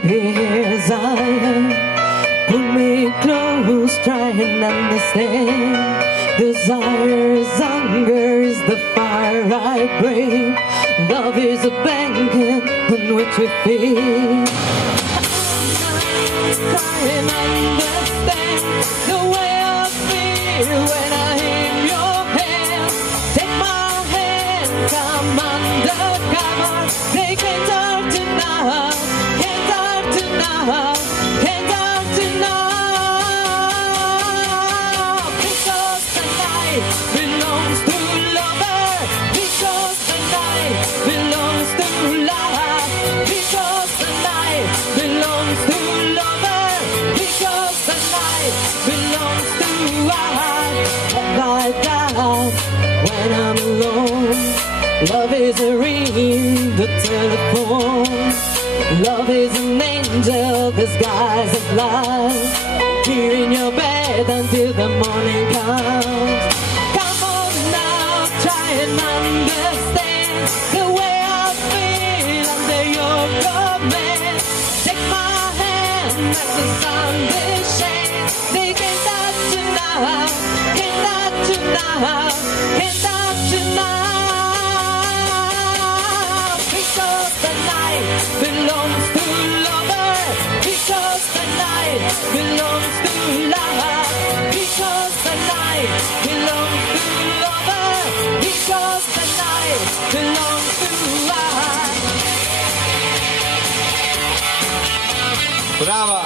baby, here's I am. Pull me close, try and understand. Desire is hunger, is the fire I bring. Love is a banquet on which we feed. Try and understand the way I feel when I hear your hand. Take my hand, come undercover. They can't talk tonight, can't talk tonight, can't talk tonight. Because the night belongs to lover. Because the night belongs to love. Because the night belongs to lover. Because the night belongs to us. And I die when I'm alone. Love is a ring, the telephone. Love is an angel disguised as light. Here in your bed until the morning comes. Come on now, try and understand the way I feel under your command. Take my hand, let the sun shine. They can't touch you now, can't touch you now, can't touch you now. Because the night belongs to lover. Because the night belongs to lover. Because the night belongs to lover. Because the night belongs to us. Brava!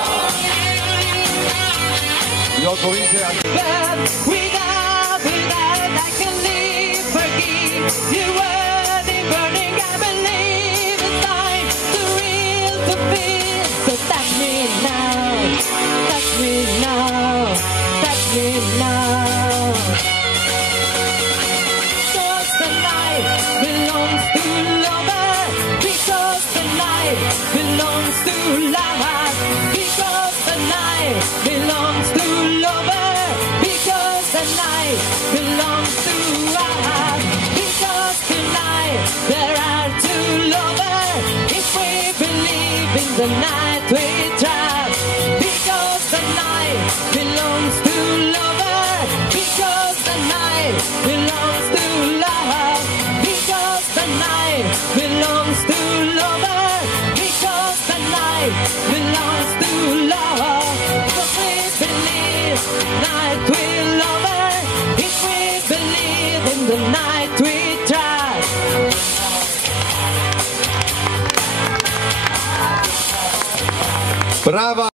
Io ho vinto anche. But without I can live, forgive. You were the burning, I believe it's time to real to feel. So touch me now, touch me now, touch me now. Because the night belongs to lover. Because the night belongs to lover. Because the night belongs to lover. Because the night belongs to us. Because tonight there are two lovers. If we believe in the night we trust. Because the night belongs to lover. Because the night belongs to love. Because the night belongs to lover. Because the night belongs to love. If we believe night we love her. If we believe in the night we trust. Brava!